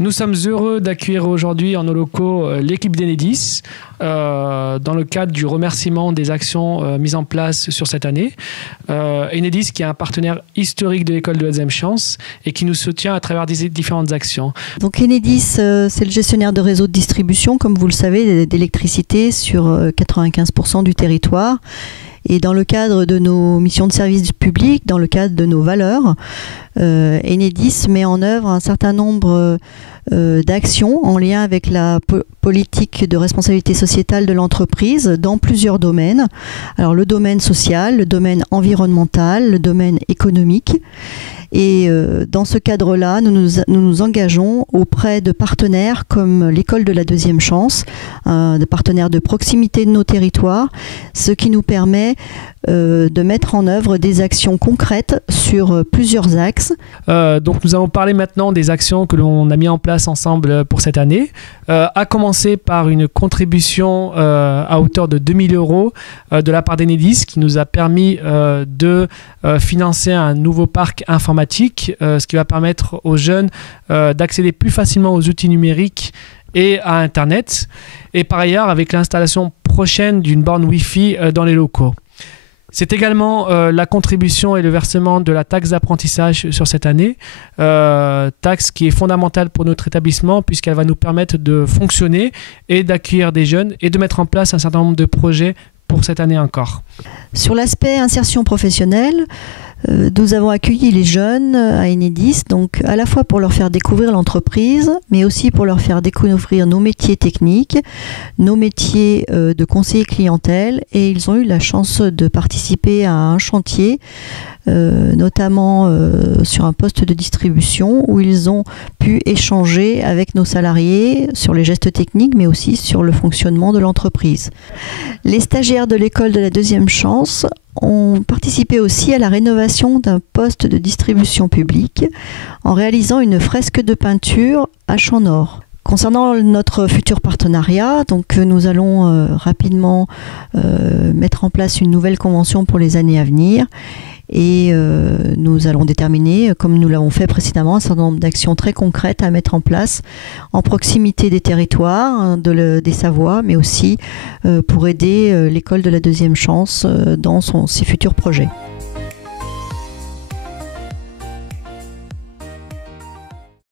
Nous sommes heureux d'accueillir aujourd'hui en nos locaux l'équipe d'Enedis dans le cadre du remerciement des actions mises en place sur cette année. Enedis qui est un partenaire historique de l'école de la deuxième chance et qui nous soutient à travers des différentes actions. Donc Enedis, c'est le gestionnaire de réseau de distribution, comme vous le savez, d'électricité sur 95% du territoire. Et dans le cadre de nos missions de service public, dans le cadre de nos valeurs, Enedis met en œuvre un certain nombre d'actions en lien avec la politique de responsabilité sociétale de l'entreprise dans plusieurs domaines. Alors le domaine social, le domaine environnemental, le domaine économique. Et dans ce cadre-là, nous nous engageons auprès de partenaires comme l'école de la deuxième chance, de partenaires de proximité de nos territoires, ce qui nous permet de mettre en œuvre des actions concrètes sur plusieurs axes. Donc nous allons parler maintenant des actions que l'on a mis en place ensemble pour cette année, à commencer par une contribution à hauteur de 2 000 € de la part d'Enedis qui nous a permis de financer un nouveau parc informatique, ce qui va permettre aux jeunes d'accéder plus facilement aux outils numériques et à Internet. Et par ailleurs, avec l'installation prochaine d'une borne Wi-Fi dans les locaux. C'est également la contribution et le versement de la taxe d'apprentissage sur cette année, taxe qui est fondamentale pour notre établissement puisqu'elle va nous permettre de fonctionner et d'accueillir des jeunes et de mettre en place un certain nombre de projets pour cette année encore. Sur l'aspect insertion professionnelle, nous avons accueilli les jeunes à Enedis, donc à la fois pour leur faire découvrir l'entreprise, mais aussi pour leur faire découvrir nos métiers techniques, nos métiers de conseiller clientèle, et ils ont eu la chance de participer à un chantier, notamment sur un poste de distribution où ils ont pu échanger avec nos salariés sur les gestes techniques, mais aussi sur le fonctionnement de l'entreprise. Les stagiaires de l'école de la deuxième chance ont participé aussi à la rénovation d'un poste de distribution publique en réalisant une fresque de peinture à Champ Nord. Concernant notre futur partenariat, donc nous allons rapidement mettre en place une nouvelle convention pour les années à venir et nous allons déterminer, comme nous l'avons fait précédemment, un certain nombre d'actions très concrètes à mettre en place en proximité des territoires, des Savoies, mais aussi pour aider l'école de la deuxième chance dans ses futurs projets.